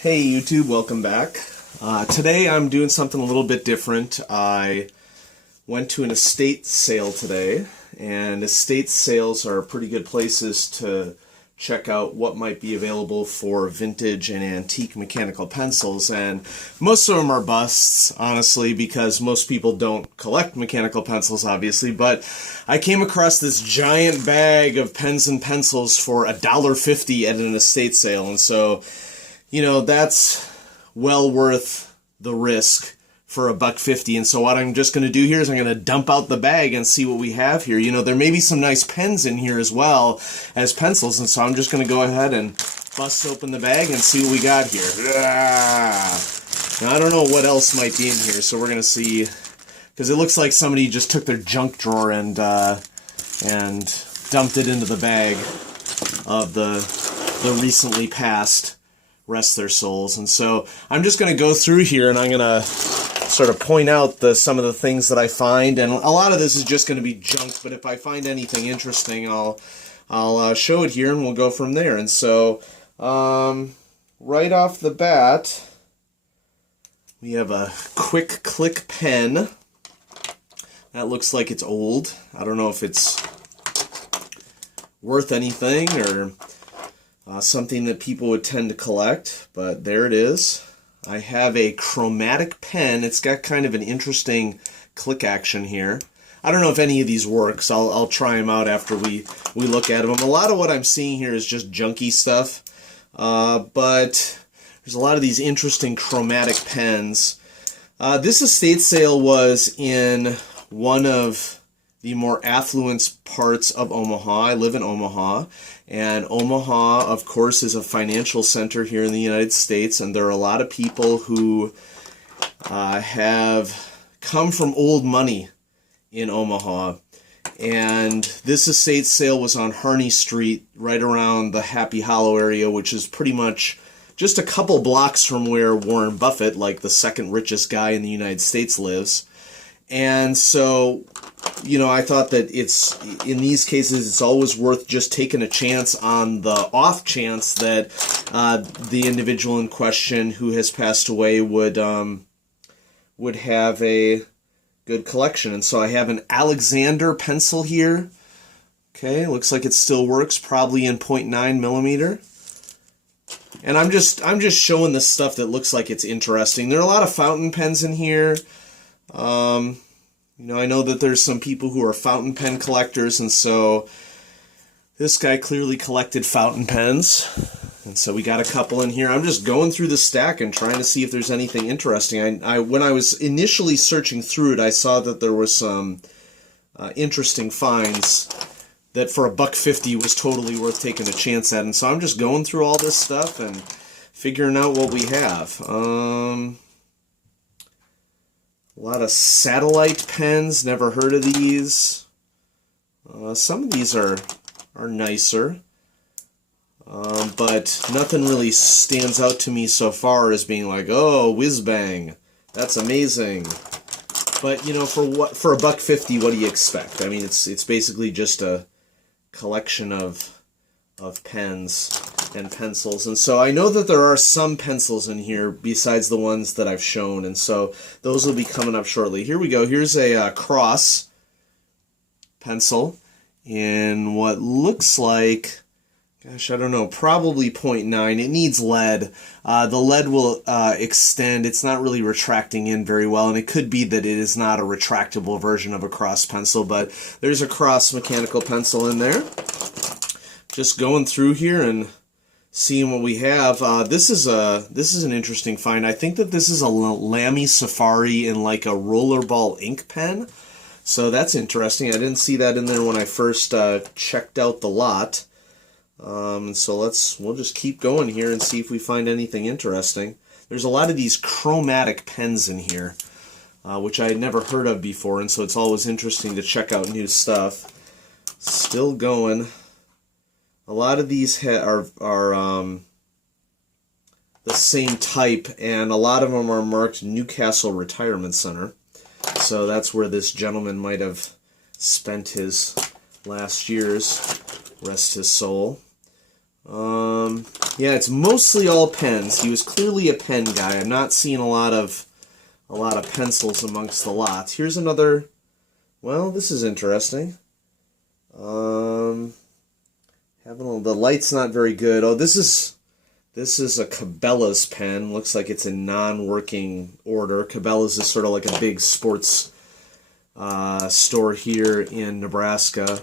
Hey YouTube, welcome back. Today I'm doing something a little bit different. I went to an estate sale today, and estate sales are pretty good places to check out what might be available for vintage and antique mechanical pencils, and most of them are busts, honestly, because most people don't collect mechanical pencils, obviously, but I came across this giant bag of pens and pencils for $1.50 at an estate sale, and so that's well worth the risk for $1.50. And so what I'm just going to do here is I'm going to dump out the bag and see what we have here. There may be some nice pens in here as well as pencils, and so I'm just going to go ahead and bust open the bag and see what we got here. Now, I don't know what else might be in here, so we're going to see, because it looks like somebody just took their junk drawer and dumped it into the bag of the recently passed. Rest their souls. And so I'm just going to go through here and I'm going to sort of point out some of the things that I find, and a lot of this is just going to be junk, but if I find anything interesting I'll show it here and we'll go from there. And so right off the bat we have a Quick Click pen that looks like it's old. I don't know if it's worth anything or something that people would tend to collect, but there it is. I have a chromatic pen. It's got kind of an interesting click action here. I don't know if any of these works. I'll try them out after we look at them. A lot of what I'm seeing here is just junky stuff, but there's a lot of these interesting chromatic pens. This estate sale was in one of the more affluent parts of Omaha. I live in Omaha, and Omaha, of course, is a financial center here in the United States, and there are a lot of people who have come from old money in Omaha. And this estate sale was on Harney Street, right around the Happy Hollow area, which is pretty much just a couple blocks from where Warren Buffett, like the second richest guy in the United States, lives. And so, I thought that in these cases, it's always worth just taking a chance on the off chance that the individual in question who has passed away would have a good collection. And so I have an Alexander pencil here. Okay, looks like it still works, probably in 0.9 millimeter. And I'm just showing this stuff that looks like it's interesting. There are a lot of fountain pens in here. I know that there's some people who are fountain pen collectors, and so this guy clearly collected fountain pens, and so we got a couple in here. I'm just going through the stack and trying to see if there's anything interesting. When I was initially searching through it, I saw that there was some interesting finds that for $1.50 was totally worth taking a chance at, and so I'm just going through all this stuff and figuring out what we have. A lot of satellite pens, never heard of these. Some of these are nicer, but nothing really stands out to me so far as being like, oh, whiz bang, that's amazing. But for $1.50, what do you expect? I mean, it's basically just a collection of pens and pencils, and so I know that there are some pencils in here besides the ones that I've shown, and so those will be coming up shortly. Here we go. Here's a Cross pencil in what looks like, gosh, I don't know, probably 0.9. It needs lead. The lead will extend. It's not really retracting in very well, and it could be that it is not a retractable version of a Cross pencil, but there's a Cross mechanical pencil in there. Just going through here and seeing what we have. This is an interesting find. I think that this is a Lamy Safari in like a rollerball ink pen. So that's interesting. I didn't see that in there when I first checked out the lot. So we'll just keep going here and see if we find anything interesting. There's a lot of these chromatic pens in here, which I had never heard of before, and so it's always interesting to check out new stuff. Still going. A lot of these are the same type, and a lot of them are marked Newcastle Retirement Center. So that's where this gentleman might have spent his last years. Rest his soul. Yeah, it's mostly all pens. He was clearly a pen guy. I'm not seeing a lot of pencils amongst the lots. Here's another. Well, this is interesting. The light's not very good. Oh, this is a Cabela's pen. Looks like it's in non-working order. Cabela's is sort of like a big sports store here in Nebraska.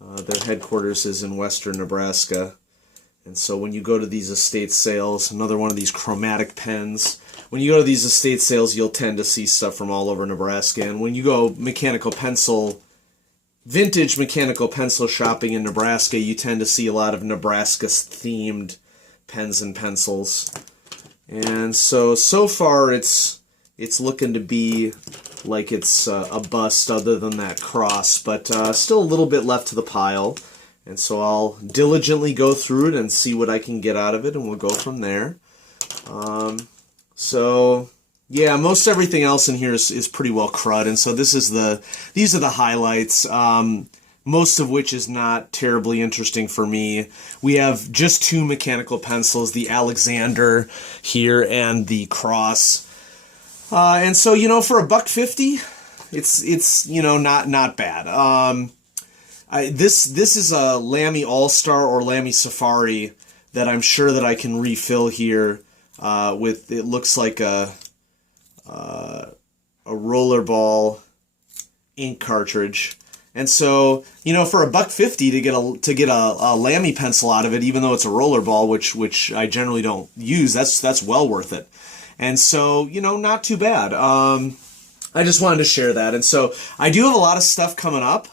Their headquarters is in western Nebraska. And so when you go to these estate sales, another one of these chromatic pens, when you go to these estate sales, you'll tend to see stuff from all over Nebraska. And when you go vintage mechanical pencil shopping in Nebraska, you tend to see a lot of Nebraska-themed pens and pencils. And so far it's looking to be like it's a bust other than that cross, but still a little bit left to the pile. And so I'll diligently go through it and see what I can get out of it, and we'll go from there. So yeah, most everything else in here is pretty well crud, and so these are the highlights. Most of which is not terribly interesting for me. We have just two mechanical pencils, the Alexander here and the Cross. And so, for $1.50, it's not bad. This is a Lamy All-Star or Lamy Safari that I'm sure that I can refill here with. It looks like a rollerball ink cartridge. And so, for $1.50 to get a Lamy pencil out of it, even though it's a rollerball, which I generally don't use, that's well worth it. And so, not too bad. I just wanted to share that. And so I do have a lot of stuff coming up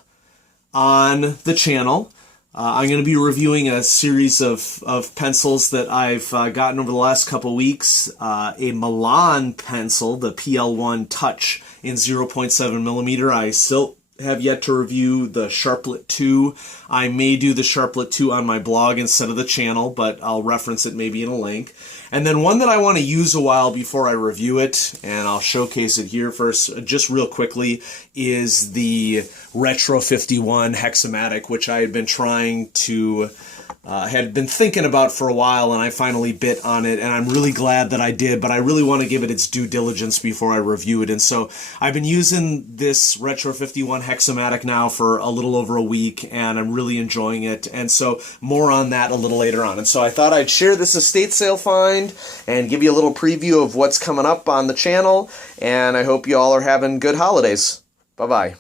on the channel. I'm going to be reviewing a series of pencils that I've gotten over the last couple weeks. A Milan pencil, the PL1 Touch in 0.7 millimeter. I still have yet to review the Sharplet 2. I may do the Sharplet 2 on my blog instead of the channel, but I'll reference it maybe in a link. And then one that I want to use a while before I review it, and I'll showcase it here first, just real quickly, is the Retro 51 Hexamatic, which I had been trying to had been thinking about for a while, and I finally bit on it, and I'm really glad that I did, but I really want to give it its due diligence before I review it. And so I've been using this Retro 51 Hexamatic now for a little over a week, and I'm really enjoying it, and so more on that a little later on. And so I thought I'd share this estate sale find and give you a little preview of what's coming up on the channel, and I hope you all are having good holidays. Bye-bye.